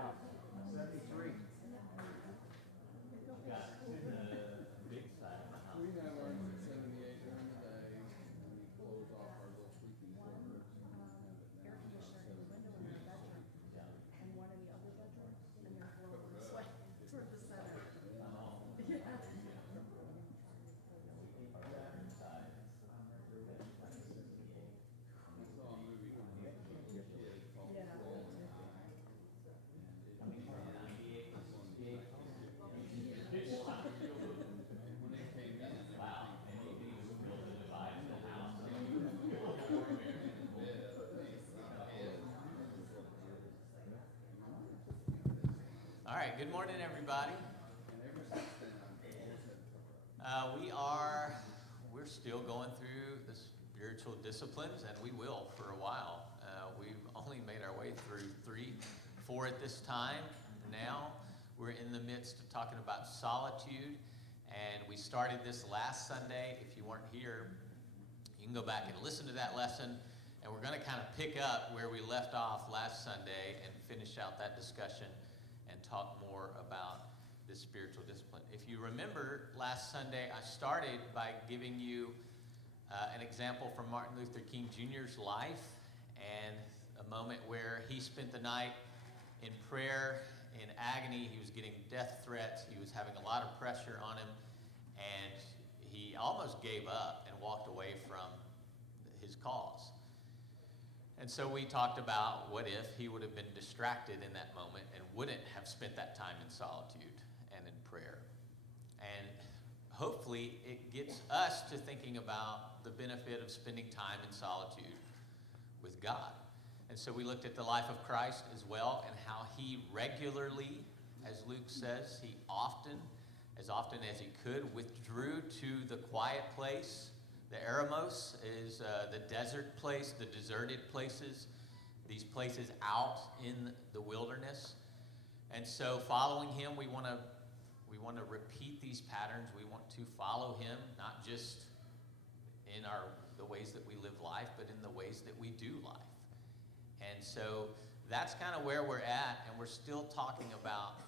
now? 73. Got to the big side of the house. We have ours at 78 during the day, and we close off our little sleeping quarters and have it Air now. conditioner in the window in their bedroom, and one in the other bedroom, and then four over this way, toward the center. Yeah. I saw a movie when I was a kid called Yeah. Roll Tide, and when it came in, All right, good morning, everybody. and ever since then, We're still going through the spiritual disciplines, and we will for a while. We've only made our way through 3, 4 at this time. Now we're in the midst of talking about solitude, and we started this last Sunday. If you weren't here, you can go back and listen to that lesson, and we're going to kind of pick up where we left off last Sunday and finish out that discussion and talk more about this spiritual discipline. If you remember last Sunday, I started by giving you an example from Martin Luther King Jr.'s life and a moment where he spent the night in prayer, in agony. He was getting death threats. He was having a lot of pressure on him, and he almost gave up and walked away from his cause. And so we talked about what if he would have been distracted in that moment and wouldn't have spent that time in solitude and in prayer. And hopefully it gets us to thinking about the benefit of spending time in solitude with God. And so we looked at the life of Christ as well, and how he regularly, as Luke says, he often as he could, withdrew to the quiet place. The eremos is the desert place, the deserted places, these places out in the wilderness. And so following him, we want to repeat these patterns. We want to follow him, not just in the ways that we live life, but in the ways that we do life. And so that's kind of where we're at, and we're still talking about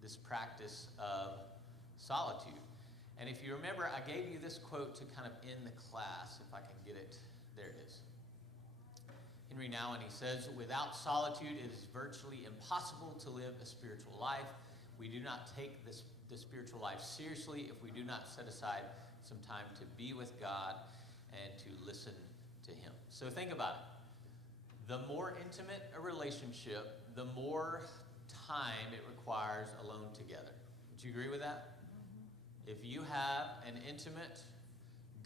this practice of solitude. And if you remember, I gave you this quote to kind of end the class, if I can get it. There it is. Henry Nouwen, he says, "Without solitude, it is virtually impossible to live a spiritual life. We do not take the spiritual life seriously if we do not set aside some time to be with God and to listen to him." So think about it. The more intimate a relationship, the more time it requires alone together. Would you agree with that? If you have an intimate,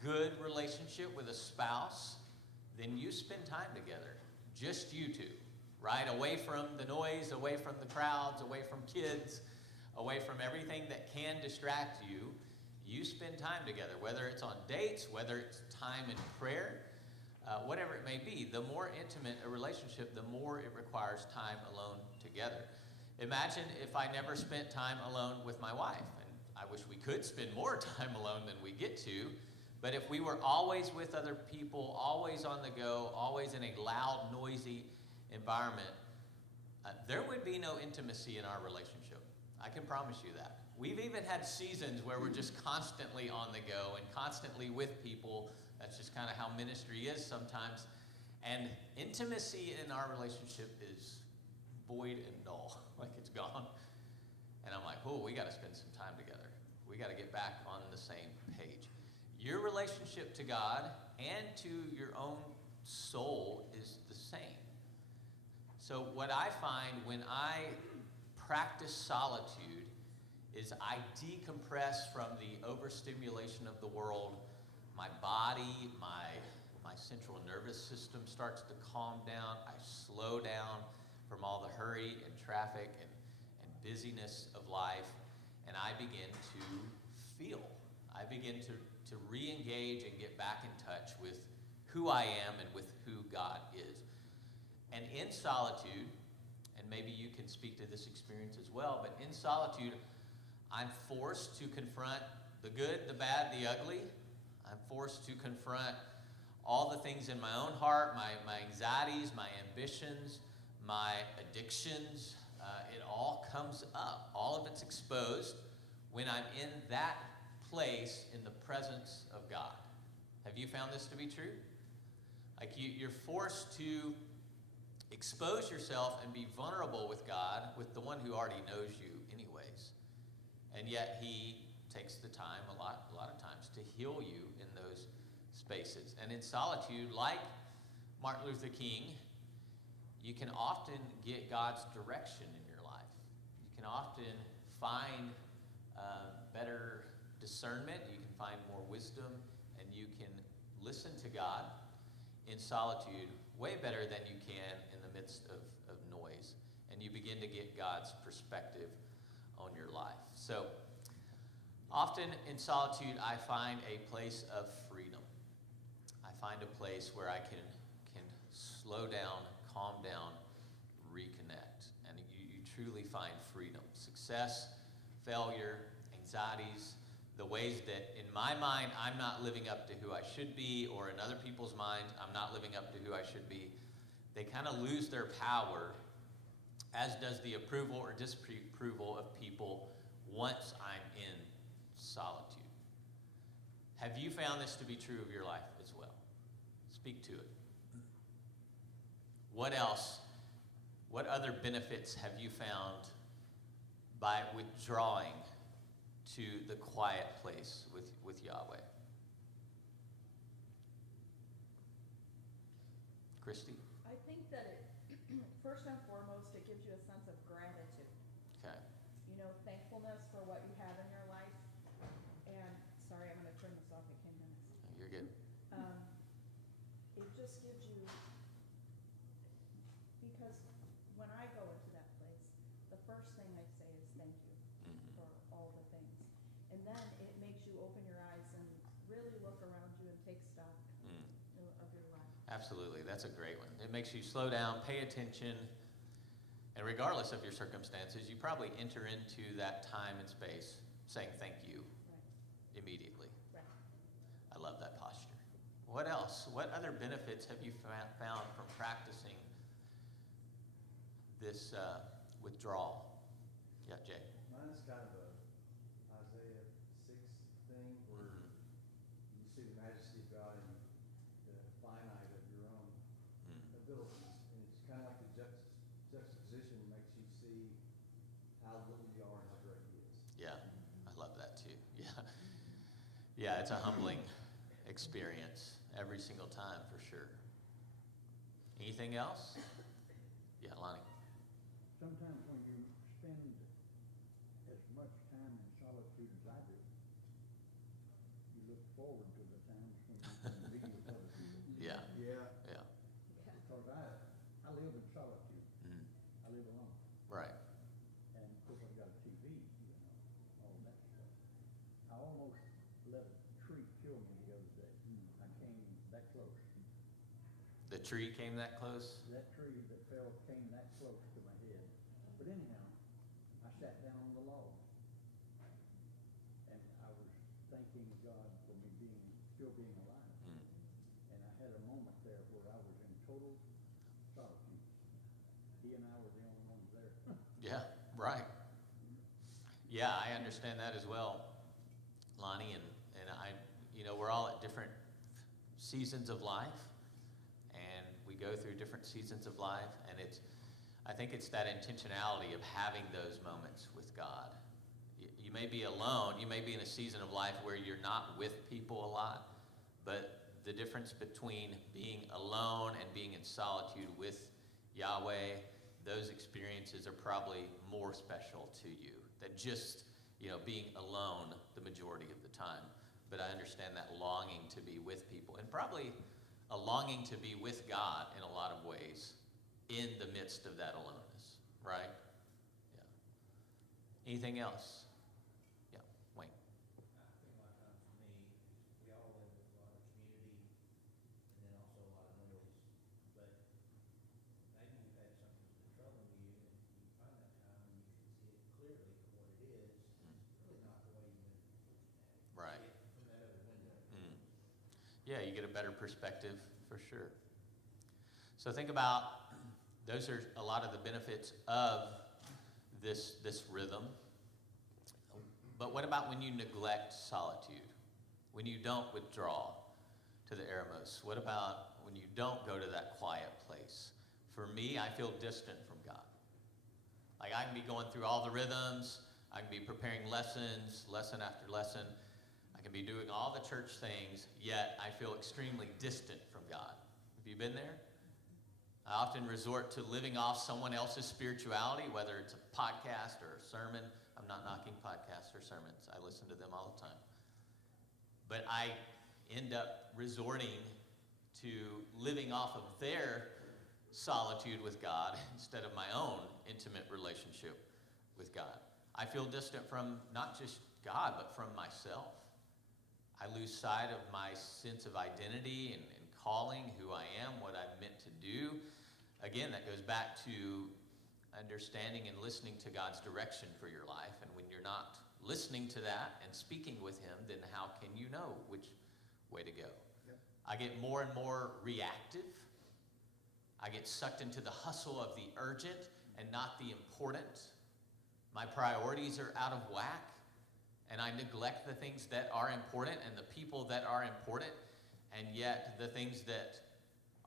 good relationship with a spouse, then you spend time together, just you two, right? Away from the noise, away from the crowds, away from kids, away from everything that can distract you. You spend time together, whether it's on dates, whether it's time in prayer, whatever it may be. The more intimate a relationship, the more it requires time alone together. Imagine if I never spent time alone with my wife. I wish we could spend more time alone than we get to, but if we were always with other people, always on the go, always in a loud, noisy environment, there would be no intimacy in our relationship. I can promise you that. We've even had seasons where we're just constantly on the go and constantly with people. That's just kind of how ministry is sometimes. And intimacy in our relationship is void and dull, like it's gone. And I'm like, oh, we got to spend some time together. We got to get back on the same page. Your relationship to God and to your own soul is the same. So what I find when I practice solitude is I decompress from the overstimulation of the world. My body, my central nervous system starts to calm down. I slow down from all the hurry and traffic and busyness of life, and I begin to feel. I begin to re-engage and get back in touch with who I am and with who God is. And in solitude, and maybe you can speak to this experience as well, but in solitude, I'm forced to confront the good, the bad, the ugly. I'm forced to confront all the things in my own heart, my anxieties, my ambitions, my addictions. It that's exposed when I'm in that place in the presence of God. Have you found this to be true? Like you're forced to expose yourself and be vulnerable with God, with the one who already knows you anyways. And yet he takes the time a lot of times to heal you in those spaces. And in solitude, like Martin Luther King, you can often get God's direction in your life. You can often find better discernment, you can find more wisdom, and you can listen to God in solitude way better than you can in the midst of noise. And you begin to get God's perspective on your life. So often in solitude, I find a place of freedom. I find a place where I can slow down, calm down, reconnect. And you truly find freedom. Success, failure, anxieties, the ways that in my mind I'm not living up to who I should be, or in other people's minds I'm not living up to who I should be, they kind of lose their power, as does the approval or disapproval of people once I'm in solitude. Have you found this to be true of your life as well? Speak to it. What else? What other benefits have you found by withdrawing to the quiet place with Yahweh? Christy? I think that it, first and foremost, it gives you a sense of gratitude. Okay. You know, thankfulness for what you have in your life. And, sorry, I'm going to turn this off in 10 minutes. You're good. It just gives you, because when I go into that place, the first thing I say is thank you Mm-hmm. for all the things. And then it makes you open your eyes and really look around you and take stock of your life. Absolutely. That's a great one. It makes you slow down, pay attention, and regardless of your circumstances, you probably enter into that time and space saying thank you Right, immediately. right. I love that posture. What else? What other benefits have you found from practicing this withdrawal? Yeah, Jay. Mine's kind of a Isaiah 6 thing where Mm-hmm. you see the majesty of God and the finite of your own abilities. And it's kind of like the juxtaposition makes you see how little you are and how great He is. Yeah, I love that too. Yeah. Yeah, it's a humbling experience every single time for sure. Anything else? Yeah, Lonnie. Sometimes when you spend as much time in solitude as I do, you look forward to the times when you can be with other people. Yeah, Yeah. yeah. Because I live in solitude. Mm. I live alone. Right. And of course I've got a TV, all that stuff. I almost let a tree kill me the other day. I came that close. The tree came that close? That tree that fell came that close to my head. But anyhow, I sat down on the log. And I was thanking God for me still being alive. Mm. And I had a moment there where I was in total solitude. He and I were the only ones there. Yeah, right. Yeah, I understand that as well, Lonnie, and I, we're all at different seasons of life, and we go through different seasons of life, and I think it's that intentionality of having those moments with God. You may be alone, you may be in a season of life where you're not with people a lot, but the difference between being alone and being in solitude with Yahweh, those experiences are probably more special to you than just, being alone the majority of the time. But I understand that longing to be with people, and probably a longing to be with God in a lot of ways in the midst of that aloneness, right? Yeah. Anything else? Yeah, Wayne. I think a lot of times for me, we all live with a lot of community and then also a lot of noise. But maybe you've had something that's been troubling you and you find that time and you can see it clearly for what it is. It's really not the way you would Right. see it from that other window. Yeah, you get a better perspective for sure. So think about, those are a lot of the benefits of this rhythm But what about when you neglect solitude? When you don't withdraw to the eremos? What about when you don't go to that quiet place? For me, I feel distant from God. Like I can be going through all the rhythms. I can be preparing lessons, lesson after lesson. I can be doing all the church things, yet I feel extremely distant from God. Have you been there? I often resort to living off someone else's spirituality, whether it's a podcast or a sermon. I'm not knocking podcasts or sermons. I listen to them all the time. But I end up resorting to living off of their solitude with God instead of my own intimate relationship with God. I feel distant from not just God, but from myself. I lose sight of my sense of identity and calling, who I am, what I'm meant to do. Again, that goes back to understanding and listening to God's direction for your life. And when you're not listening to that and speaking with him, then how can you know which way to go? Yep. I get more and more reactive. I get sucked into the hustle of the urgent and not the important. My priorities are out of whack, and I neglect the things that are important and the people that are important, and yet the things that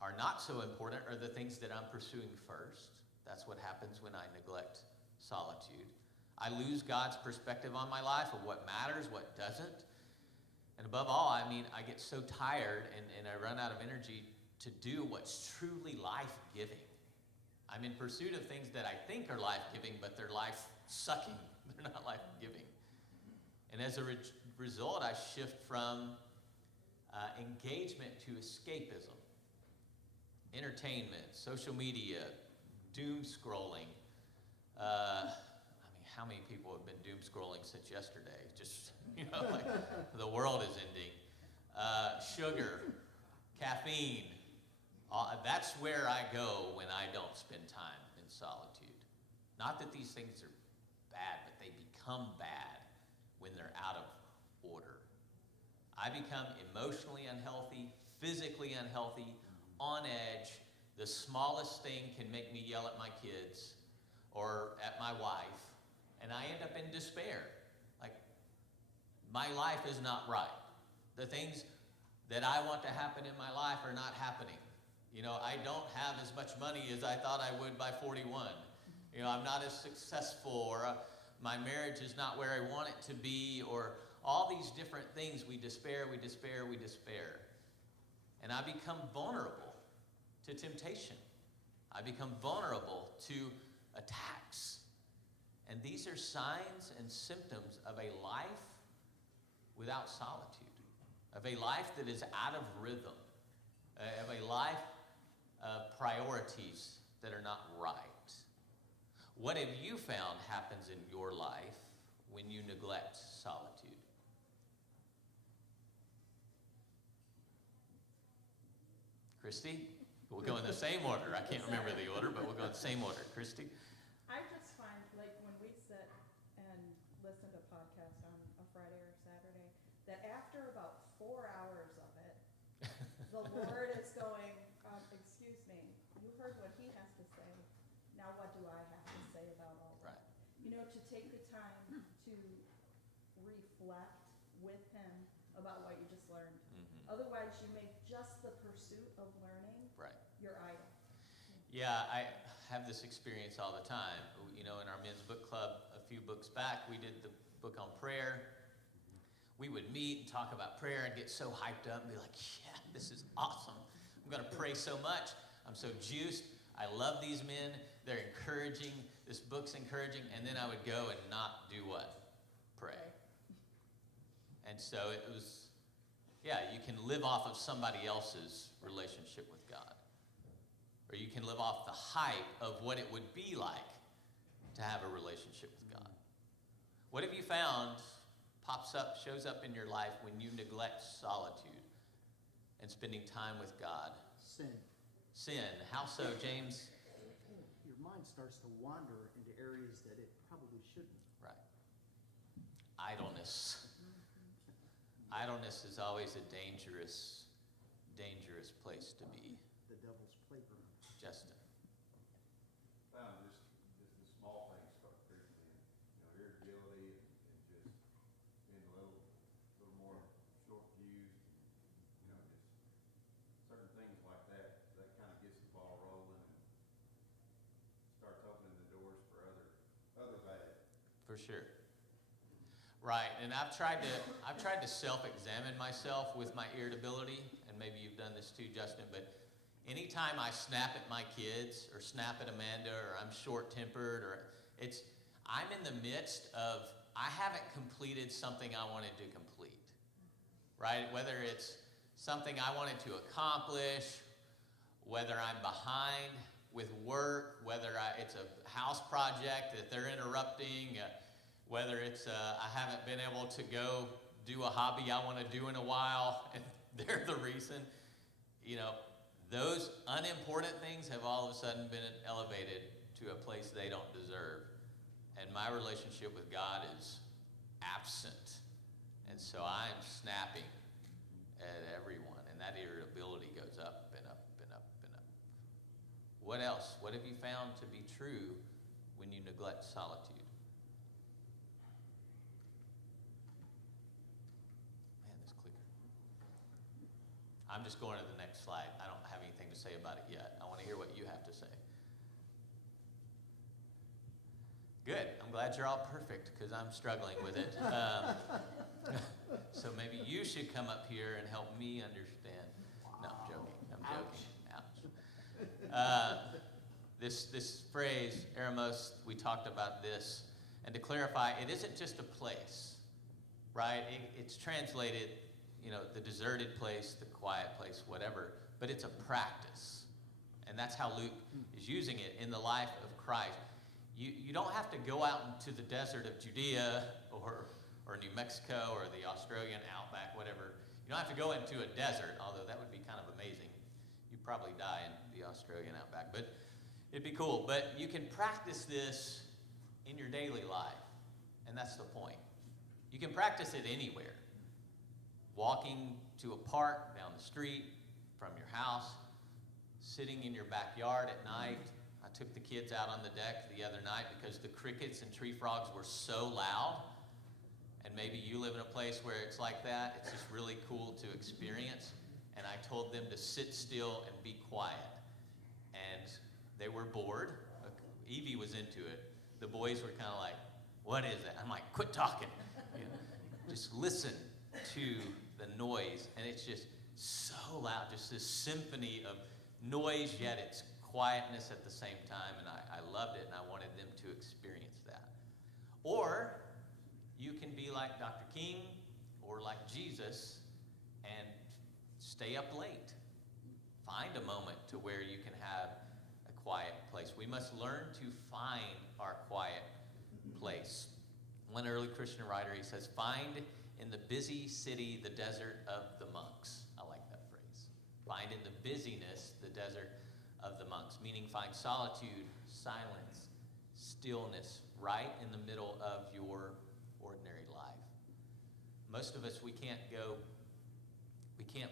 are not so important are the things that I'm pursuing first. That's what happens when I neglect solitude. I lose God's perspective on my life of what matters, what doesn't. And above all, I get so tired and I run out of energy to do what's truly life-giving. I'm in pursuit of things that I think are life-giving, but they're life-sucking. They're not life-giving. And as a result, I shift from engagement to escapism, entertainment, social media, doom scrolling. How many people have been doom scrolling since yesterday? Just, like the world is ending. Sugar, caffeine. That's where I go when I don't spend time in solitude. Not that these things are bad, but they become bad when they're out of order. I become emotionally unhealthy, physically unhealthy, on edge. The smallest thing can make me yell at my kids or at my wife, and I end up in despair. Like, my life is not right. The things that I want to happen in my life are not happening. I don't have as much money as I thought I would by 41. I'm not as successful, or my marriage is not where I want it to be, or all these different things. We despair. And I become vulnerable to temptation. I become vulnerable to attacks. And these are signs and symptoms of a life without solitude, of a life that is out of rhythm, of a life of priorities that are not right. What have you found happens in your life when you neglect solitude? Christy? We'll go in the same order. I can't remember the order, but we'll go in the same order. Christy? I just find, like, when we sit and listen to podcasts on a Friday or Saturday, that after about 4 hours of it, the Lord is going, excuse me, you heard what he has to say. Now what do I have to say about all that? Right. To take the time to reflect with him about what you just learned. Mm-hmm. Otherwise, you make just the pursuit of learning Right. your idol. Yeah, I have this experience all the time. In our men's book club a few books back, we did the book on prayer. We would meet and talk about prayer and get so hyped up and be like, yeah, this is awesome. I'm going to pray so much. I'm so juiced. I love these men. They're encouraging. This book's encouraging. And then I would go and not do what? Pray. And so it was, you can live off of somebody else's relationship with God. Or you can live off the hype of what it would be like to have a relationship with God. What have you found shows up in your life when you neglect solitude and spending time with God? Sin. Sin. How so, James? Your mind starts to wander into areas that it probably shouldn't. Right. Idleness. Idleness is always a dangerous place to be. The devil's playground. Justin. Found just the small things start creeping in. Irritability and just For sure. Right, and I've tried to self-examine myself with my irritability, and maybe you've done this too, Justin, but anytime I snap at my kids or snap at Amanda or I'm short-tempered or I'm in the midst of, I haven't completed something I wanted to complete, right? Whether it's something I wanted to accomplish, whether I'm behind with work, whether it's a house project that they're interrupting, whether it's I haven't been able to go do a hobby I want to do in a while, and they're the reason. You know, those unimportant things have all of a sudden been elevated to a place they don't deserve. And my relationship with God is absent. And so I'm snapping at everyone, and that irritability goes up and up and up and up. What else? What have you found to be true when you neglect solitude? Man, this clicker. I'm just going to the next slide. I don't have anything to say about it yet. I want to hear what you have to say. Good. I'm glad you're all perfect because I'm struggling with it. So maybe you should come up here and help me understand. No, I'm joking. Ouch. This phrase, eremos, we talked about this. And to clarify, it isn't just a place, right? It's translated, you know, the deserted place, the quiet place, whatever. But it's a practice. And that's how Luke is using it in the life of Christ. You don't have to go out into the desert of Judea or New Mexico or the Australian outback, whatever. You don't have to go into a desert, although that would be kind of amazing. You'd probably die in the Australian outback, but it'd be cool. But you can practice this in your daily life, and that's the point. You can practice it anywhere. Walking to a park, down the street, from your house, sitting in your backyard at night. I took the kids out on the deck the other night because the crickets and tree frogs were so loud. And maybe you live in a place where it's like that. It's just really cool to experience. And I told them to sit still and be quiet. And they were bored. Evie was into it. The boys were kind of like, what is that? I'm like, quit talking. You know, just listen to the noise. And it's just so loud, just this symphony of noise, yet it's quietness at the same time, and I loved it, and I wanted them to experience that. Or you can be like Dr. King or like Jesus and stay up late. Find a moment to where you can have a quiet place. We must learn to find our quiet place. One early Christian writer, he says, find in the busy city the desert of the monks. I like that phrase. Find in the busyness the desert of the monks, meaning find solitude, silence, stillness right in the middle of your ordinary life. Most of us, we can't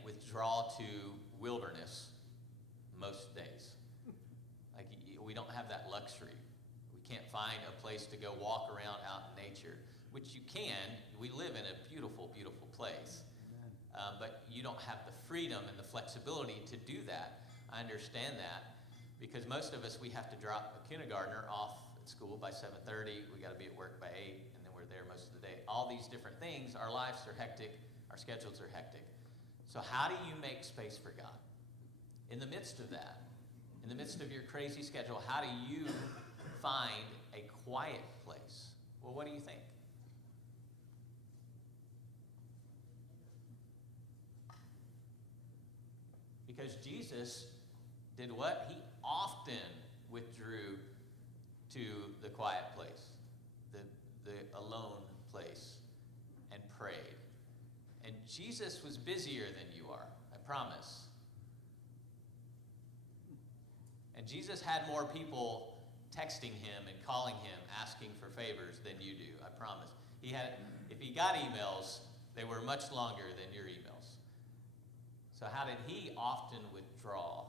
withdraw to wilderness most days. Like, we don't have that luxury. We can't find a place to go walk around out in nature, which you can. We live in a beautiful, beautiful place. But you don't have the freedom and the flexibility to do that. I understand that because most of us, we have to drop a kindergartner off at school by 7:30. We got to be at work by 8, and then we're there most of the day. All these different things, our lives are hectic, our schedules are hectic. So how do you make space for God? In the midst of that, in the midst of your crazy schedule, how do you find a quiet place? Well, what do you think? Because Jesus did what? He often withdrew to the quiet place, the alone place, and prayed. And Jesus was busier than you are, I promise. And Jesus had more people texting him and calling him, asking for favors than you do, I promise. If he got emails, they were much longer than your emails. So how did he often withdraw?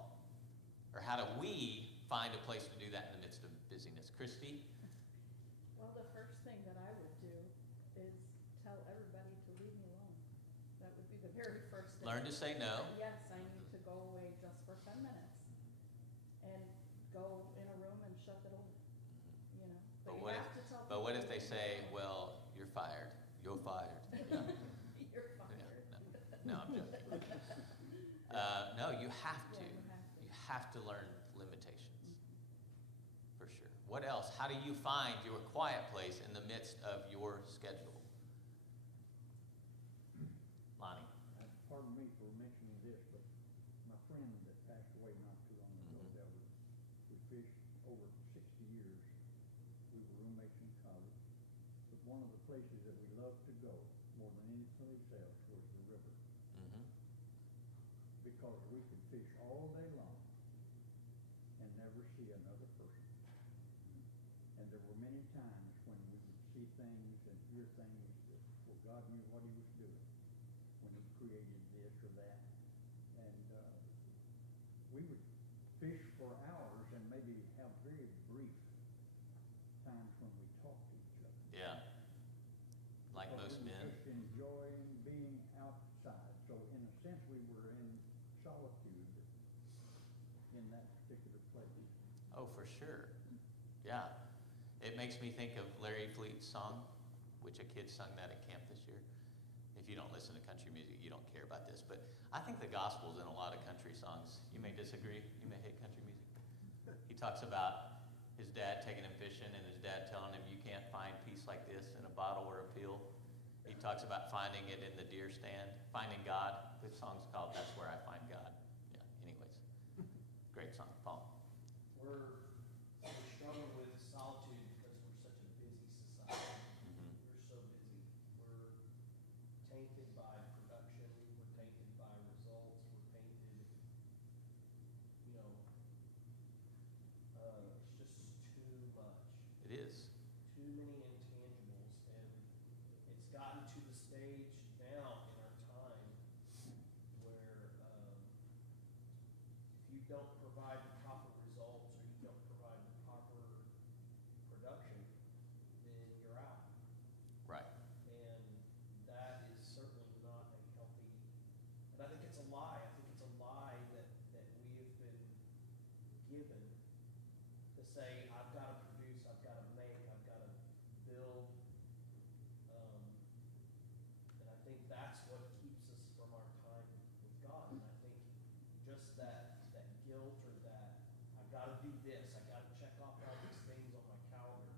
Or how do we find a place to do that in the midst of busyness? Christy? Well, the first thing that I would do is tell everybody to leave me alone. That would be the very first thing. Learn to say no. Yes, I need to go away just for 10 minutes and go in a room and shut the door. You know, But you what have to tell But what if people they they say, well, you're fired, you're fired. Yeah. You're fired. No, I'm joking. No, you have to. Yeah, you have to. You have to learn limitations, for sure. What else? How do you find your quiet place in the midst of your schedule? Lonnie? Pardon me for mentioning this, but my friend that passed away not too long ago, Mhm. that we fished over 60 years. We were roommates in college. But one of the places that we loved to go more than any place else was the river, Mm-hmm. because we could fish all day long and never see another person. And there were many times when we would see things and hear things that, well, God knew what he was doing when he created this or that. And we would fish for hours and maybe have very brief times when we talked to each other. Yeah. Like But most we were men. just enjoying being outside. So in a sense, we were in solitude in that particular place. Oh, for sure. Yeah. It makes me think of Larry Fleet's song, which a kid sung that at camp this year. If you don't listen to country music, you don't care about this. But I think the gospel's in a lot of country songs. You may disagree. You may hate country music. He talks about his dad taking him fishing and his dad telling him, you can't find peace like this in a bottle or a pill. He talks about finding it in the deer stand, finding God. The song's called That's Where I Find God. Yeah, anyways. Great song. Paul. We struggle with solitude because we're such a busy society. Mhm. We're so busy. We're tainted by production. We're tainted by results. We're tainted, you know, it's just too much. It is. Too many intangibles, and it's gotten to the stage now in our time where if you don't provide the proper results or you don't provide the proper production, then you're out. Right. And that is certainly not a healthy, and I think it's a lie. I think it's a lie that we have been given to say, I've got to produce, I've got to make, I've got to build. And I think that's what keeps us from our time with God. And I think just that guilt or that, I've got to do this, I've got to check off all these things on my calendar.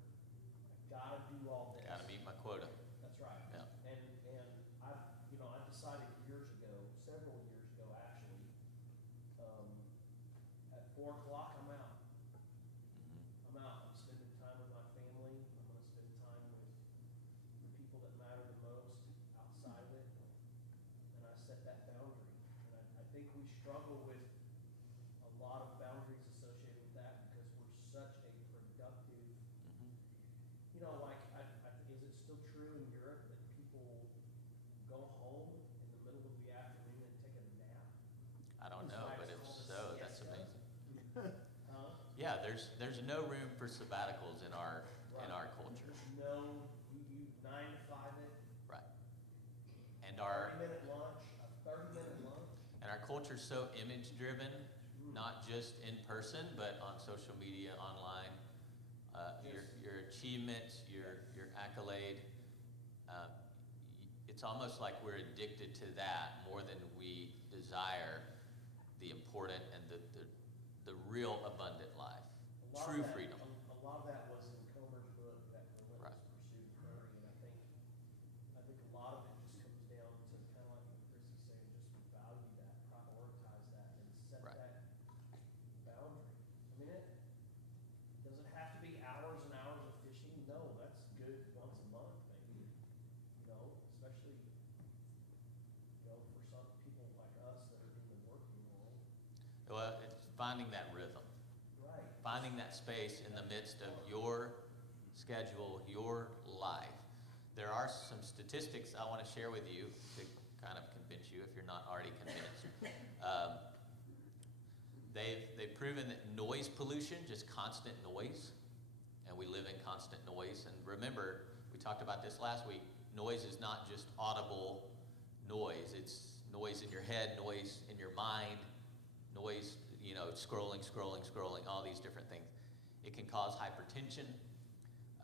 I've got to do all this. Gotta meet my quota. That's right. Yeah. And I've decided years ago, several years ago actually, at 4 o'clock I'm out. Mhm. I'm out. I'm spending time with my family. I'm going to spend time with the people that matter the most outside of it. And I set that boundary. And I think we struggle with a lot of boundaries associated with that because we're such a productive. Mhm. You know, like, is it still true in Europe that people go home in the middle of the afternoon and take a nap? I don't know, but if so, that's amazing. Huh? Yeah, there's no room for sabbaticals in our culture. There's no, you 9 to 5 it, Right. And our 30-minute lunch, a 30-minute lunch. and our culture's so image driven, not just in person, but on social media, online. Your achievements, your accolade. It's almost like we're addicted to that more than we desire the important and the real abundant life, A lot of true that- freedom. A lot of that was in Comer's book, that Right. Relentless Pursuit of Learning, and I think a lot of it just comes down to kind of like what Chrissy's saying, just value that, prioritize that, and set Right. that boundary. I mean, does it have to be hours and hours of fishing? No, that's good once a month, maybe, especially, for some people like us that are in the working world. Well, it's finding that rhythm, Right. finding that space in the midst of your schedule, your life. There are some statistics I want to share with you to kind of convince you if you're not already convinced. They've proven that noise pollution, just constant noise, and we live in constant noise. And remember, we talked about this last week, noise is not just audible noise. It's noise in your head, noise in your mind, noise, scrolling, all these different things. It can cause hypertension,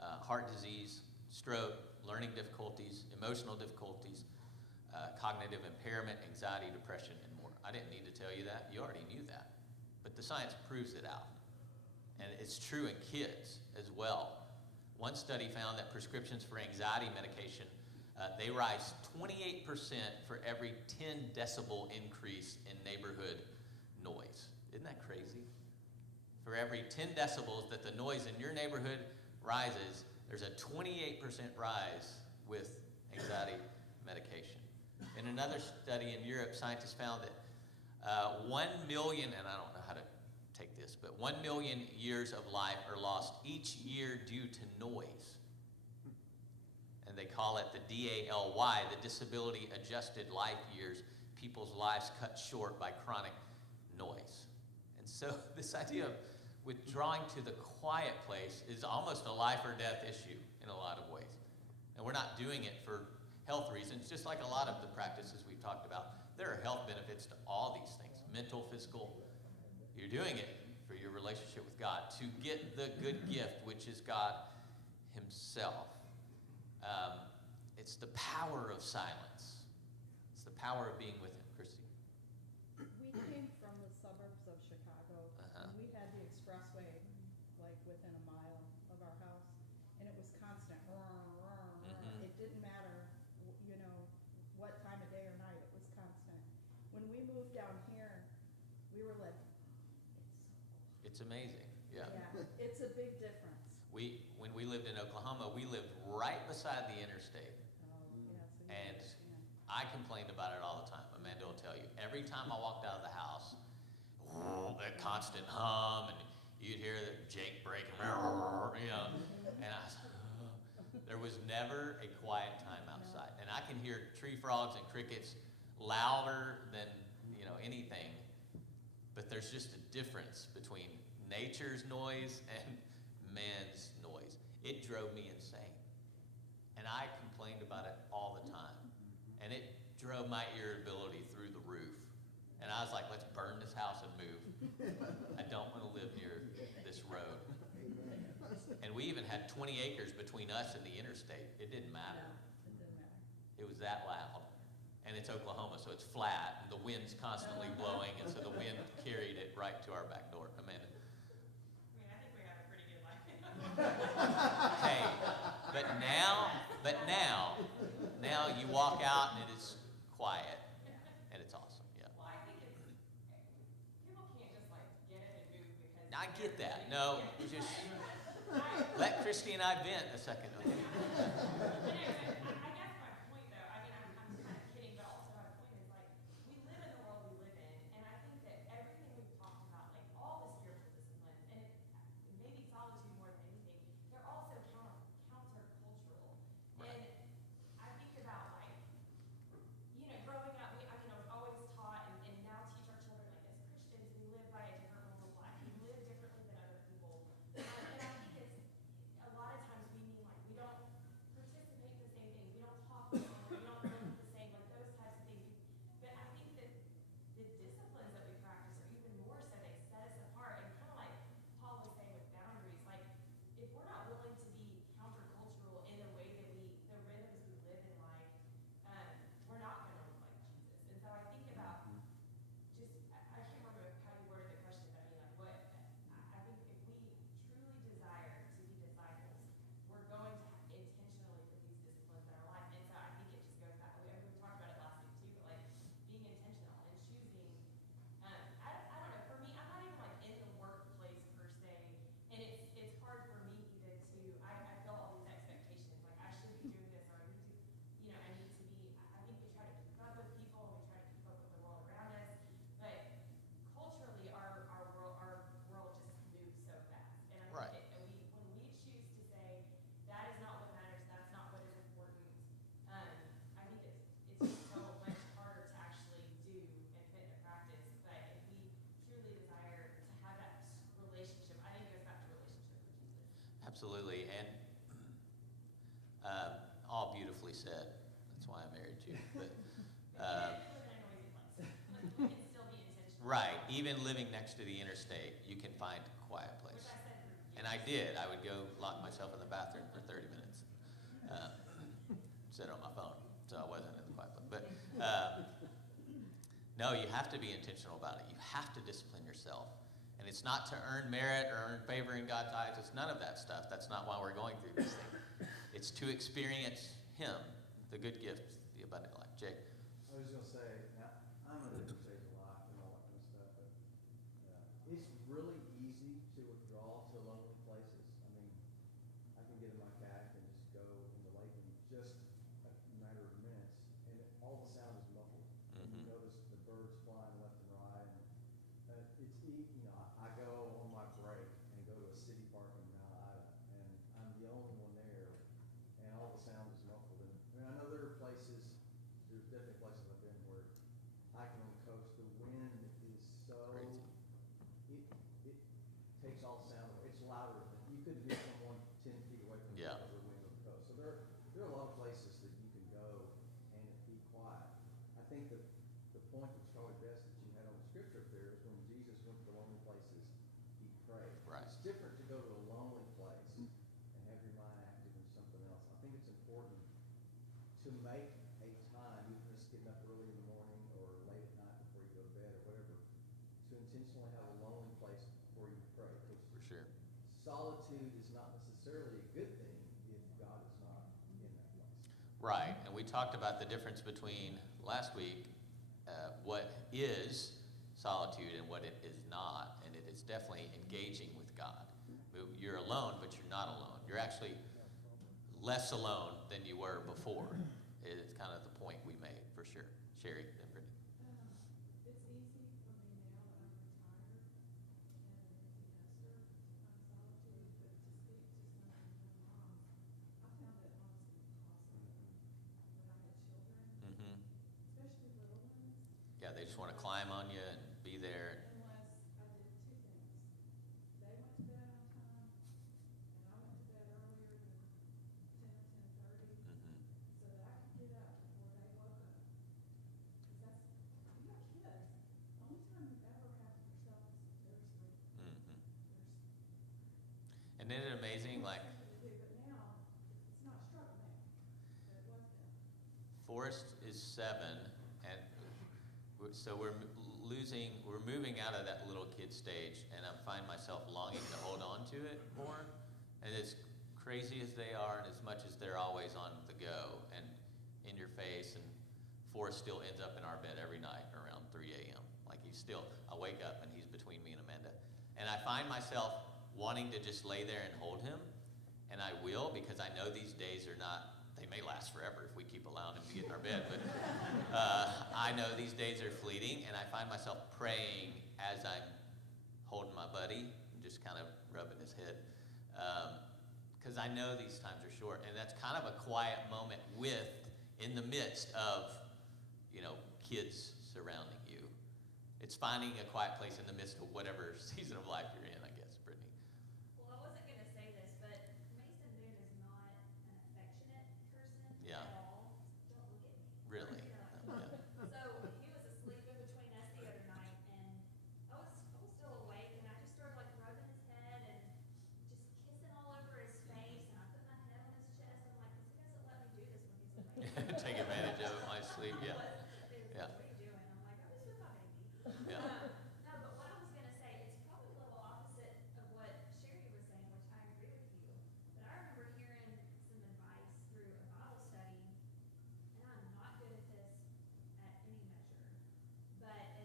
heart disease, stroke, learning difficulties, emotional difficulties, cognitive impairment, anxiety, depression, and more. I didn't need to tell you that. You already knew that. But the science proves it out. And it's true in kids as well. One study found that prescriptions for anxiety medication, they rise 28% for every 10 decibel increase in neighborhood noise. Isn't that crazy? For every 10 decibels that the noise in your neighborhood rises, there's a 28% rise with anxiety medication. In another study in Europe, scientists found that 1 million, and I don't know how to take this, but 1 million years of life are lost each year due to noise. And they call it the DALY, the disability adjusted life years, people's lives cut short by chronic noise. And so this idea of withdrawing to the quiet place is almost a life or death issue in a lot of ways. And we're not doing it for health reasons, just like a lot of the practices we've talked about. There are health benefits to all these things, mental, physical. You're doing it for your relationship with God, to get the good gift, which is God himself. It's the power of silence. It's the power of being with him. Christy? We came from the suburbs of Chicago, and we had the expressway like within a mile of our house, and it was constant. It didn't matter, you know, what time of day or night, it was constant. When we moved down here, we were like, It's amazing. Yeah. it's a big difference. When we lived in Oklahoma, we lived right beside the interstate. Oh, yeah, so you And understand. I complained about it all the time. Amanda will tell you. Every time I walked out of the house, that constant hum, and you'd hear the Jake breaking, you know, and I was like, there was never a quiet time outside. And I can hear tree frogs and crickets louder than, you know, anything. But there's just a difference between nature's noise and man's noise. It drove me insane. And I complained about it all the time. And it drove my irritability through the roof. And I was like, let's burn this house and move. I don't want to live near this road. And we even had 20 acres between us and the interstate. It didn't matter. No, it didn't matter. It was that loud. And it's Oklahoma, so it's flat, and the wind's constantly blowing, and so the wind carried it right to our back door. Amanda? I mean, I think we have a pretty good life. Hey, but now you walk out and it is quiet, and it's awesome, yeah. Well, I think it's, people can't just like get it and move because. I get that. No, you just let Christy and I vent a second. Okay? Anyway, I guess my point though, I mean, I'm kind of kidding, but also my point is like, we live in the world we live in, and I think that everything we've talked about, like all the spiritual disciplines, and maybe solitude more than anything, they're also countercultural. Right. And I think about like, you know, growing up, I mean, I was always taught and now teach our children like as Christians, we live by a different rule of life. We live differently than other people. And I think it's, a lot of times we mean like, we don't participate in the same things, we don't talk the same, we don't look the same, like those types of things. But I think that the disciplines that we practice are even more so, they set us apart. And kind of like Paul was saying with boundaries, like if we're not willing to be countercultural in the way that the rhythms we live in life, we're not going to look like Jesus. And so I think about just, I can't remember how you worded the question, but I mean, like what, I think if we truly desire to be disciples, we're going to intentionally put these disciplines in our life. And so I think it just goes back, we talked about it last week too, but like being intentional and choosing, I don't know, for me, I'm not even like in the workplace per se, and it's hard for me even to, I feel all these expectations, like I should be doing this, or I need to, you know, I need to be, I think we try to keep up with people, and we try to keep up with the world around us, but culturally our world just moves so fast. And I Right. think when we choose to say that is not what matters, that's not what is important, I think it's just so much harder to actually do and put into practice. But if we truly desire to have that relationship, I think it goes back to relationship with Jesus. Absolutely, and all beautifully said. That's why I married you. But, We live in a noisy place. We can still be intentional. right, even living next to the interstate, you can find a quiet place. Which I said for years. And I did. I would go lock myself in the bathroom for 30 minutes. No, you have to be intentional about it. You have to discipline yourself. And it's not to earn merit or earn favor in God's eyes. It's none of that stuff. That's not why we're going through this thing. It's to experience Him, the good gift, the abundant life. Jake? I was gonna say, now, I'm a different stage of life and all that kind of stuff, but, it's really easy to withdraw to lonely places. I mean, I can get in my kayak and just go in the lake in just a matter of minutes, and all the sound is muffled. And you notice the birds flying left and right, and, I go on my break and go to a city park in Mount Ida, and I'm the only one there, and all the sound is muffled. And, I know there are places, there's definitely places I've been where hiking on the coast, the wind is so, Crazy. it takes all the sound away. It's louder than, you couldn't hear someone 10 feet away from you Yeah. because of the wind on the coast. So there are a lot of places that you can go and be quiet. I think that the point that's probably best that you had on the scripture up there is when Jesus went to the lonely places, he prayed. Right. It's different to go to a lonely place and have your mind active in something else. I think it's important to make a time, even if it's getting up early in the morning or late at night before you go to bed or whatever, to intentionally have a lonely place before you pray. Because For sure. solitude is not necessarily a good thing if God is not in that place. Right, and we talked about the difference between last week, what is solitude and what it is not, and it is definitely engaging with God. You're alone, but you're not alone. You're actually less alone than you were before. It's kind of the point we made, for sure. Sherry and Brittany. It's easy for me now that I'm retired and an empty nester to find solitude, but to speak to some of the young moms, I found it honestly impossible when I had children, Mm-hmm. especially little ones, Yeah, they just want to climb on you and be there. unless I did two things. They went to bed on time, and I went to bed earlier than 10 or 10:30, Mm-hmm. so that I could get up before they woke up. Because you got kids, the only time you ever have to yourself is they're asleep. Mm-hmm. There's And isn't it amazing, like, something to do, but now, it's not a struggle now, but it was then. Forrest is 7, and so we're moving out of that little kid stage, and I find myself longing to hold on to it more. And as crazy as they are, and as much as they're always on the go and in your face, and Forrest still ends up in our bed every night around 3 a.m. Like I wake up and he's between me and Amanda. And I find myself wanting to just lay there and hold him, and I will, because I know these days are not, they may last forever if we keep allowing him to get in our bed, but I know these days are fleeting, and I find myself praying as I'm holding my buddy and just kind of rubbing his head, because I know these times are short, and that's kind of a quiet moment in the midst of, kids surrounding you. It's finding a quiet place in the midst of whatever season of life you're in, I guess, Brittany. Well, I wasn't gonna say this, but Mason Boone is not an affectionate person Yeah. at all. Don't look at me. Really? You know. So he was asleep in between us the other night, and I was still awake, and I just started like rubbing his head and just kissing all over his face, and I put my head on his chest. I'm like, he doesn't let me do this when he's awake. Take advantage of my sleep, yeah. Yeah. What are you doing? I'm like, I'm just with my baby. Yeah. No, but what I was gonna say, it's probably a little opposite of what Sherry was saying, which I agree with you. But I remember hearing some advice through a Bible study, and I'm not good at this at any measure. But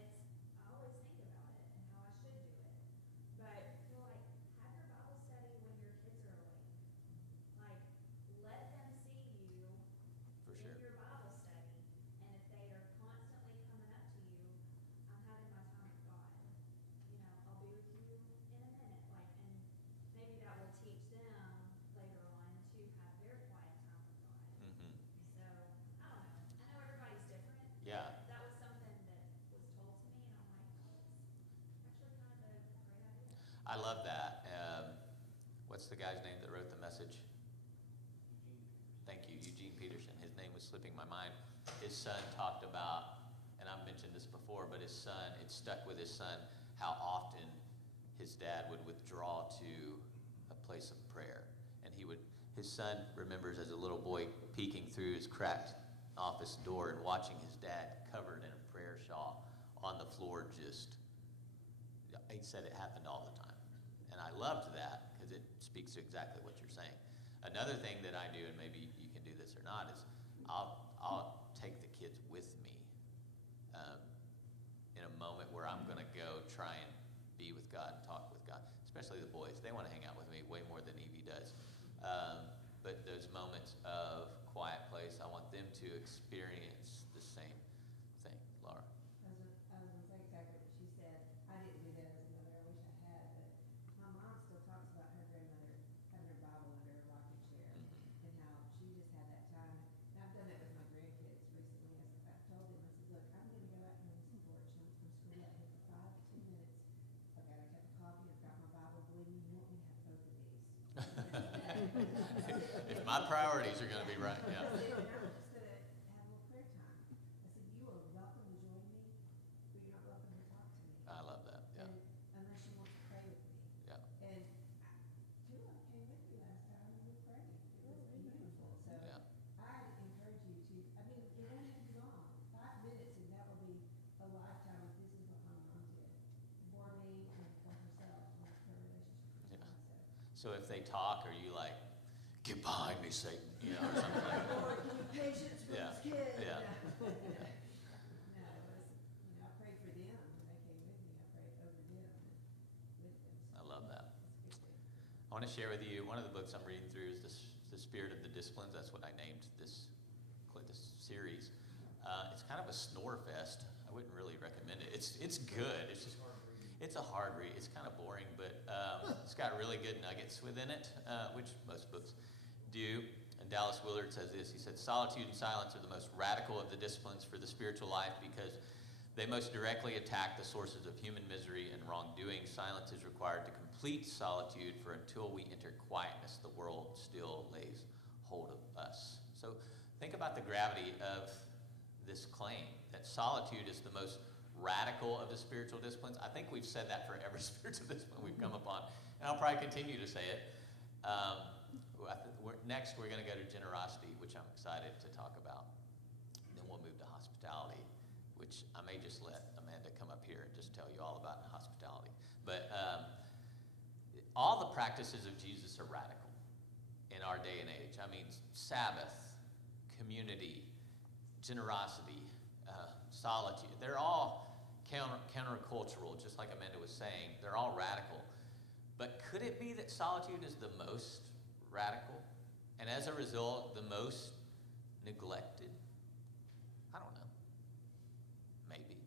I always think about it and how I should do it. But I feel like have your Bible study when your kids are awake. Like, let them see you For in sure. your Bible study, and if they are constantly coming up to you, I'm having my time with God. I'll be with you in a minute, and maybe that will teach them later on to have their quiet time with God. Mm-hmm. So, I don't know. I know everybody's different. Yeah. But that was something that was told to me, and I'm like, oh, that's actually kind of a great idea. I love that. What's the guy's name that wrote the message? Thank you, Eugene Peterson. His name was slipping my mind. His son talked about, and I've mentioned this before, but it stuck with his son, how often his dad would withdraw to a place of prayer. And his son remembers as a little boy peeking through his cracked office door and watching his dad covered in a prayer shawl on the floor just, he said it happened all the time. And I loved that because it speaks to exactly what you're saying. Another thing that I do, and maybe you can do this or not, is I'll take the kids with me in a moment where I'm going to go try and be with God, talk with God, especially the boys. They want to hang out with me way more than Evie does. But those moments of quiet place, I want them to experience the same thing. Laura? I was gonna say exactly what she said. I didn't do that as a mother, I wish I had, but my mom still talks about her grandmother having her Bible under her rocking chair Mm-hmm. and how she just had that time. And I've done that with my grandkids recently. I've told them, I said, look, I'm gonna go out here in this porch and I'm just gonna school out here for 5 to 10 minutes. I've got a cup of coffee, I've got my Bible, believe me, you want me to have both of these. If my priorities are going to be right, I yeah. said, and I'm just gonna have a little prayer time. I said, you are welcome to join me, but you're not welcome to talk to me. I love that, yeah. And unless you want to pray with me. Yeah. And two of them came with me last time and we prayed. It was beautiful. So Yeah. I encourage you to, I mean, it won't have to be long, 5 minutes, and that will be a lifetime. This is what my mom did for me and for herself and her relationship with Yeah. God. So if they talk, are you like, get behind me, Satan, you know, or something like that? Lord, give me patience with Yeah. this kid. Yeah. No, it was, I prayed for them when they came with me. I prayed over them and with them. So I love that. it's a good thing. I want to share with you, one of the books I'm reading through is The Spirit of the Disciplines. That's what I named this series. It's kind of a snore fest. I wouldn't really recommend it. It's good. It's just, it's a hard read. It's kind of boring, but it's got really good nuggets within it, which most books do. And Dallas Willard says this. He said, solitude and silence are the most radical of the disciplines for the spiritual life because they most directly attack the sources of human misery and wrongdoing. Silence is required to complete solitude, for until we enter quietness, the world still lays hold of us. So think about the gravity of this claim that solitude is the most radical of the spiritual disciplines. I think we've said that for every spiritual discipline we've come upon, and I'll probably continue to say it. Next, we're going to go to generosity, which I'm excited to talk about. Then we'll move to hospitality, which I may just let Amanda come up here and just tell you all about hospitality. But all the practices of Jesus are radical in our day and age. I mean, Sabbath, community, generosity, solitude, they're all countercultural, just like Amanda was saying. They're all radical. But could it be that solitude is the most radical, and as a result, the most neglected? I don't know. Maybe.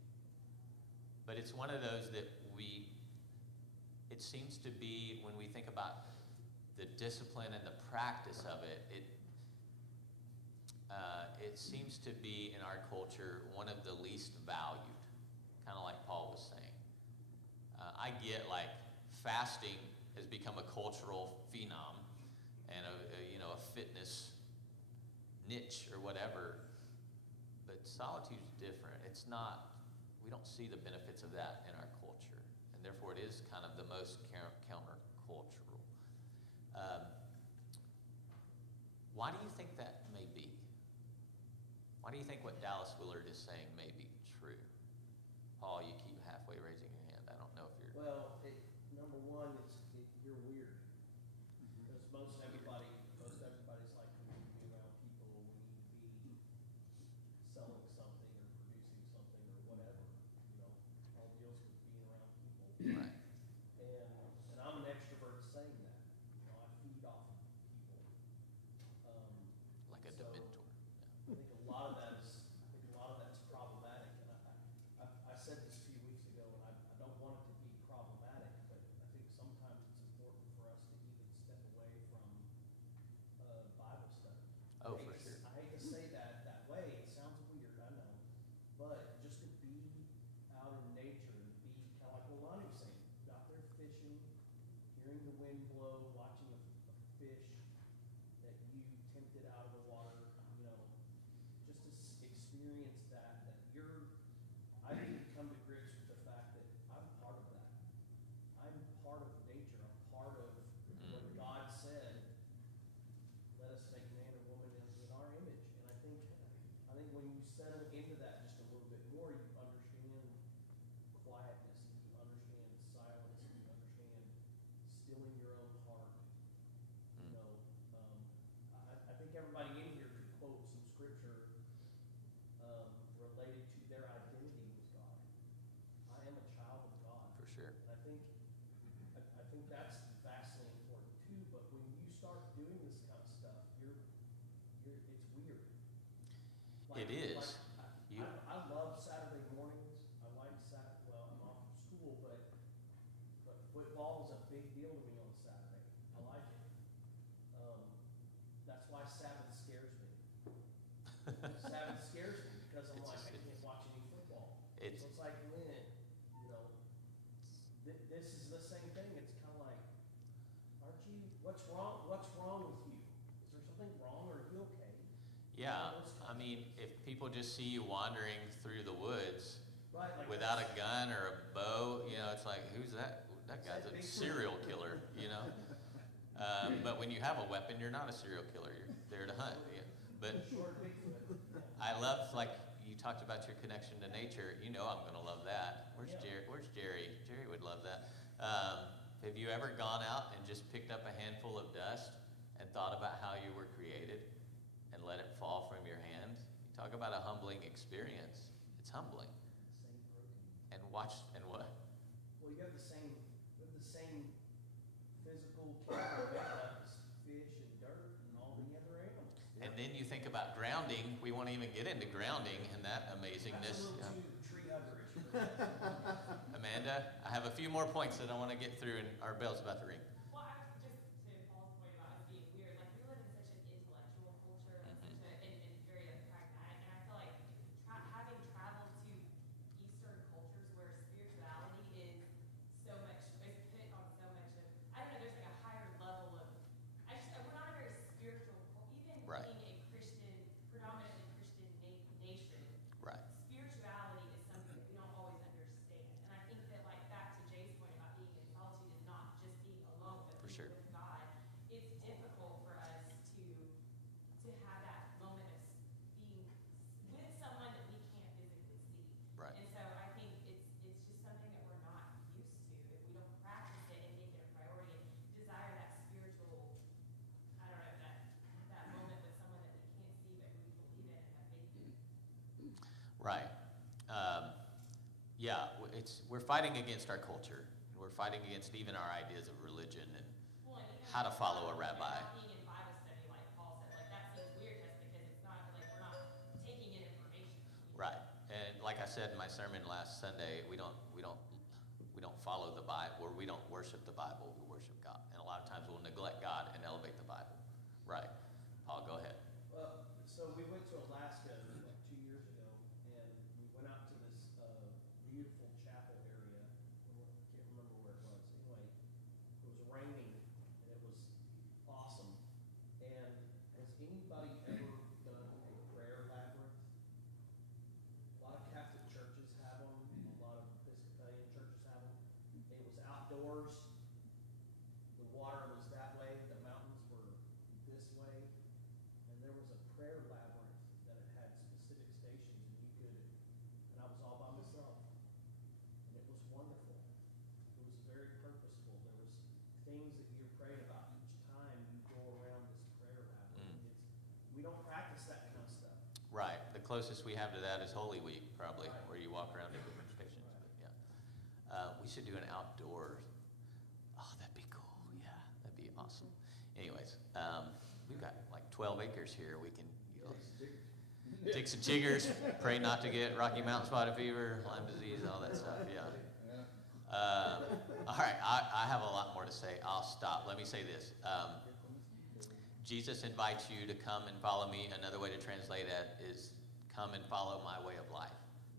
But it's one of those that it seems to be, when we think about the discipline and the practice of it, it seems to be in our culture one of the least valued, kind of like Paul was saying. I get like fasting has become a cultural phenom and a fitness niche or whatever, but solitude's different. It's not, we don't see the benefits of that in our culture, and therefore it is kind of the most countercultural. Why do you think that may be? Why do you think what Dallas Willard is saying may be true? Paul, you keep halfway raising your hand. I don't know if you're... Well, number one, you're weird. Because most everybody's like, we need to be around people, we need to be selling something or producing something or whatever, all deals with being around people. Right. And I'm an extrovert saying that. I feed off of people. Like a So, dementor. I think a lot of that's problematic, and I said this a few weeks ago, and I don't want it to be problematic, but I think sometimes it's important for us to even step away from Bible study. Oh, I hate for to- sure. I hate to say that way, it sounds weird, I know, but just to be out in nature and be kind of like what Lonnie was saying, out there fishing, hearing the wind blow, watching a fish that you tempted out of the water, just to experience that I need to come to grips with the fact that I'm part of that. I'm part of nature. I'm part of what God said, let us make man and woman in our image. And I think when you settle into that just a little bit more, you understand think that's vastly important too, but when you start doing this kind of stuff, it's weird. It is. I love Saturday mornings, I like well, I'm off from school, but football is a big deal to me on Saturday, I like it. That's why Sabbath scares me. Sabbath scares me, because I'm like, I can't watch any football. So it's like, when, this is the same thing, it's kind of like, what's wrong with you? Is there something wrong, or are you okay? Yeah, I mean, if people just see you wandering through the woods Right, like without a gun or a bow, it's like, who's that? That guy's a serial killer, But when you have a weapon, you're not a serial killer. You're there to hunt. Yeah. But I love, like you talked about your connection to nature. I'm going to love that. Where's Jerry? Jerry would love that. Have you ever gone out and just picked up a handful of dust and thought about how you were created and let it fall from your hands? You talk about a humbling experience. It's humbling. Same protein. And watch, and what? Well, you have the same physical chemical makeup as fish and dirt and all the other animals. And then you think about grounding. We won't even get into grounding and that amazingness. That's a little too tree huggerish. Amanda, I have a few more points that I want to get through, and our bell's about to ring. Well, just to Paul's point about us being weird, like we live in such an intellectual culture, and very pragmatic, and I feel like having traveled to Eastern cultures where spirituality is put on so much of, I don't know, there's like a higher level of, we're not a very spiritual, even Right. being a Christian, predominantly Christian nation. Right. Spirituality is something that we don't always understand. And I think that, like, back to Jay's point about being in solitude is not just being alone, but For being sure. with God. It's difficult for us to have that moment of being with someone that we can't physically see. Right. And so I think it's just something that we're not used to if we don't practice it and make it a priority and desire that spiritual, I don't know, that moment with someone that we can't see but we believe in and have faith in. Right. We're fighting against our culture. We're fighting against even our ideas of religion and Well, and even how to follow a rabbi. not being in Bible study, like Paul said, like that seems weird just because it's not like we're not taking in information. Right. And like I said in my sermon last Sunday, we don't follow the Bible, or we don't worship the Bible. We worship God. And a lot of times we'll neglect God and elevate the Bible. Right. Paul, go ahead. Well, so we went to Alaska like 2 years ago, and we went out to this beautiful chapel area. I can't remember where it was. Anyway, it was raining, and it was awesome. And has anybody ever done a prayer labyrinth? A lot of Catholic churches have them. A lot of Episcopalian churches have them. It was outdoors. The water was that way. The mountains were this way. And there was a prayer labyrinth that it had specific stations, and I was all by myself. And it was wonderful. It was very purposeful. There was things that you prayed about each time you go around this prayer labyrinth. We don't practice that kind of stuff. Right. The closest we have to that is Holy Week, probably, Right. where you walk around in different stations. But yeah. We should do an outdoor. Oh, that'd be cool. Yeah, that'd be awesome. Anyways, we've got like 12 acres here. We can dig some chiggers, pray not to get Rocky Mountain spotted fever, Lyme disease, all that stuff. Yeah. All right. I have a lot more to say. I'll stop. Let me say this. Jesus invites you to come and follow me. Another way to translate that is come and follow my way of life,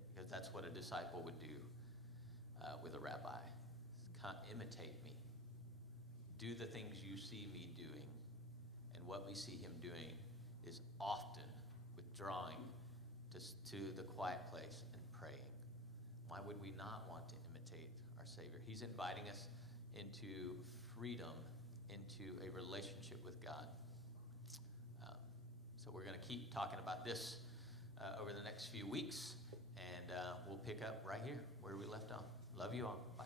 because that's what a disciple would do with a rabbi. Imitate me. Do the things you see me doing. And what we see him doing is often withdrawing to the quiet place and praying. Why would we not want to imitate our Savior? He's inviting us into freedom, into a relationship with God. So we're going to keep talking about this over the next few weeks, and we'll pick up right here where we left off. Love you all. Bye.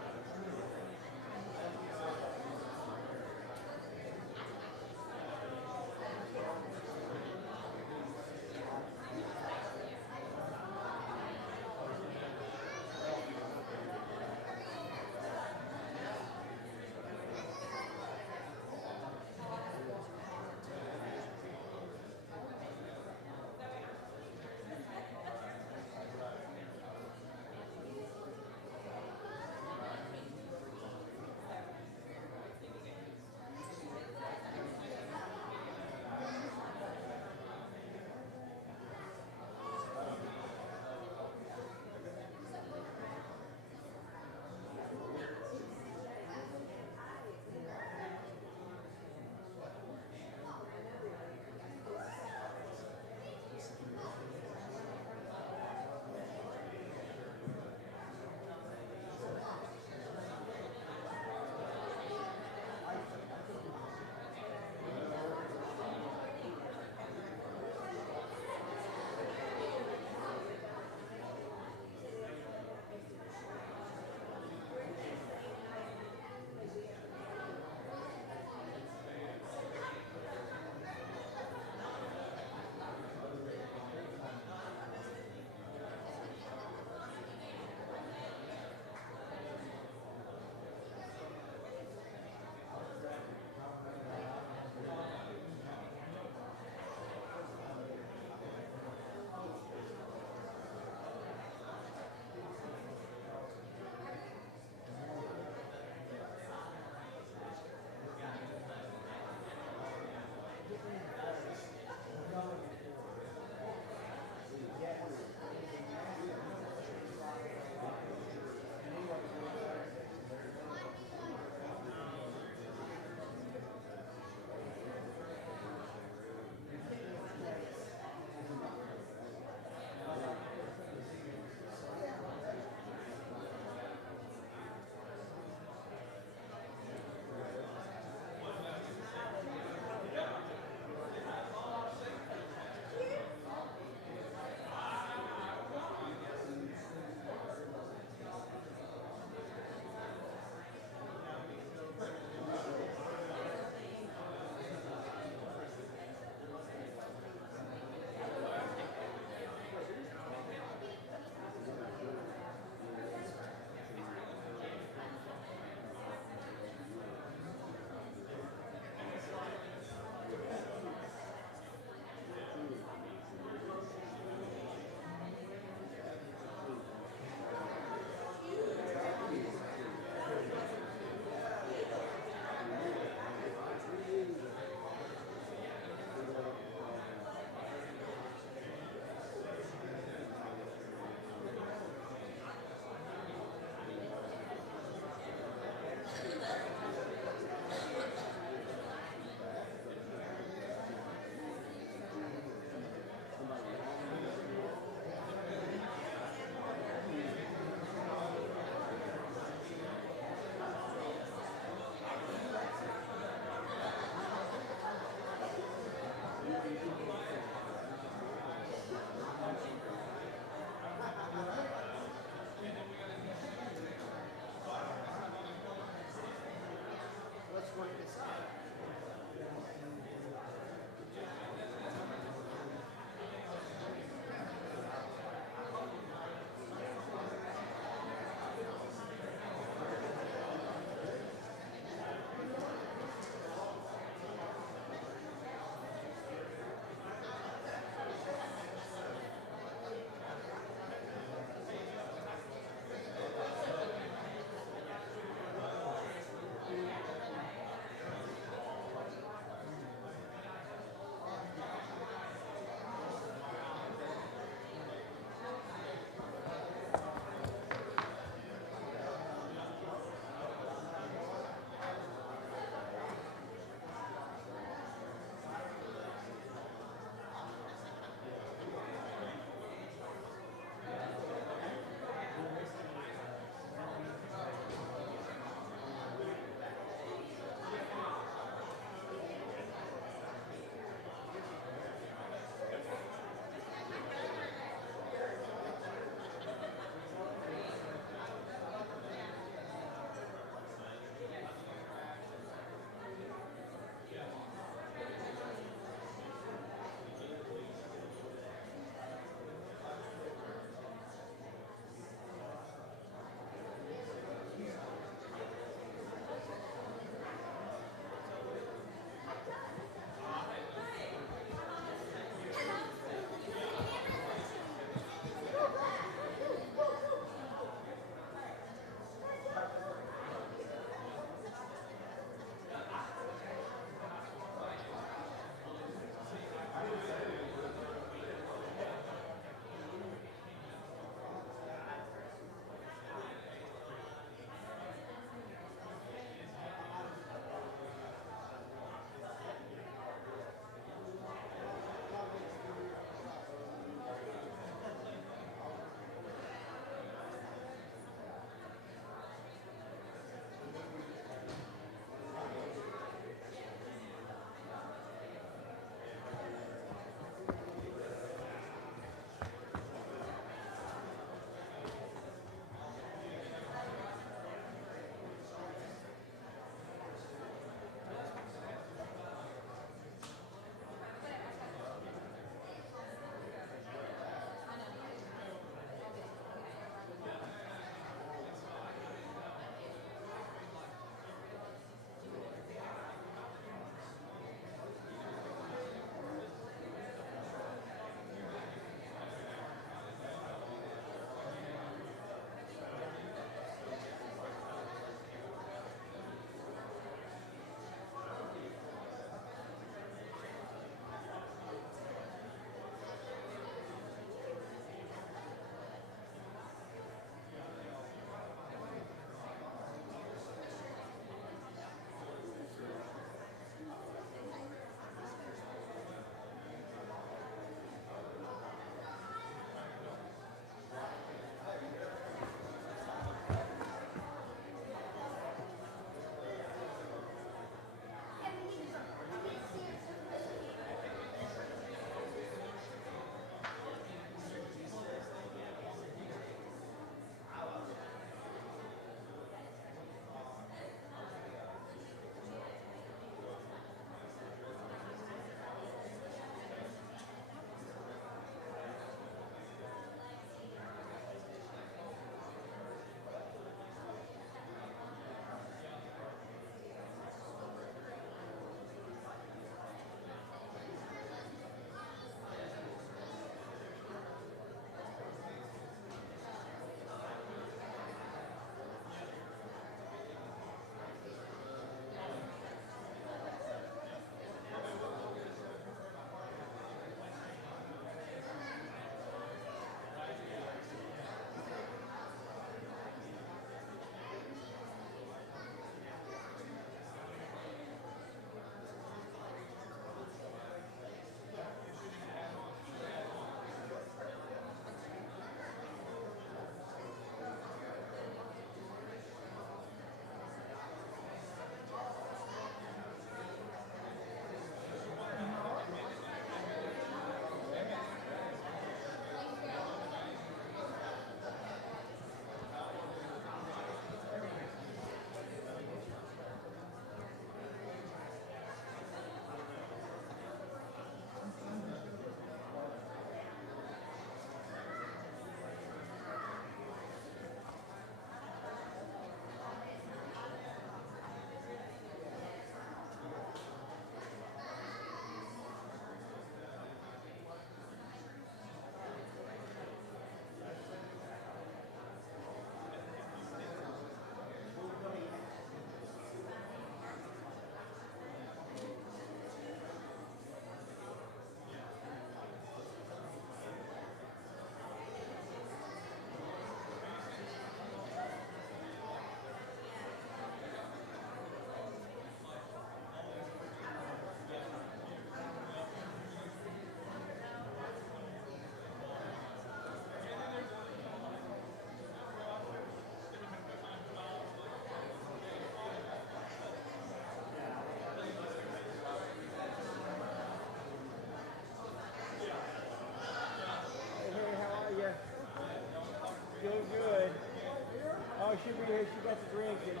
here, she got the grandkids,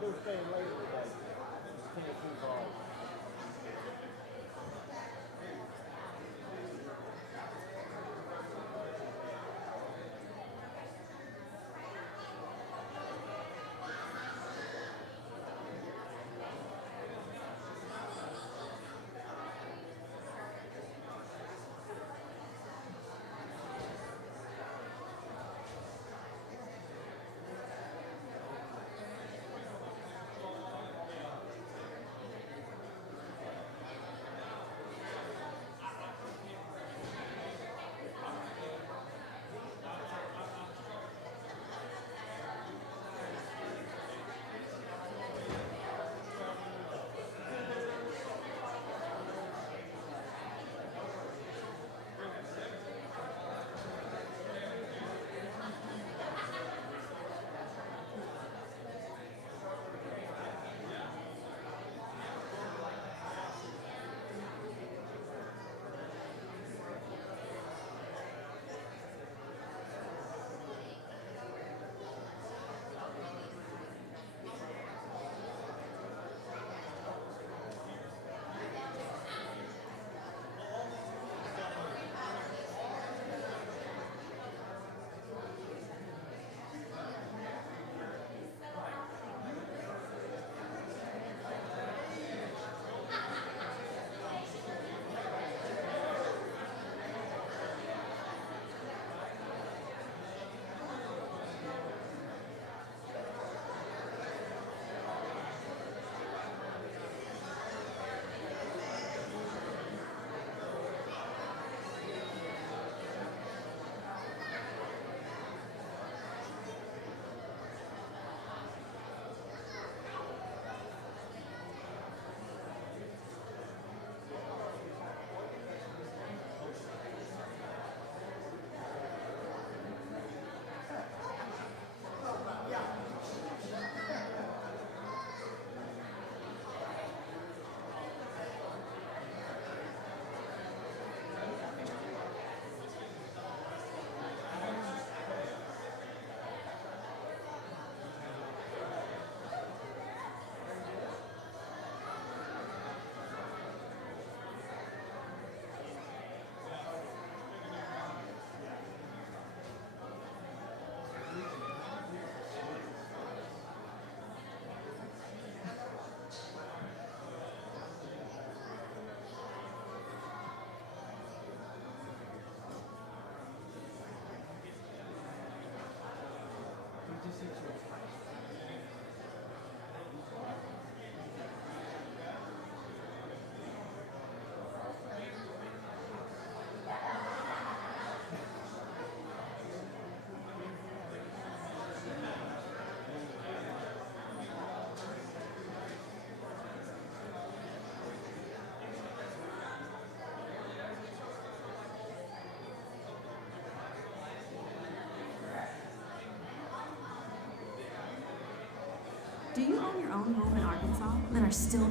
they're staying later today. Tennessee Balls. Do you own your own home in Arkansas and are still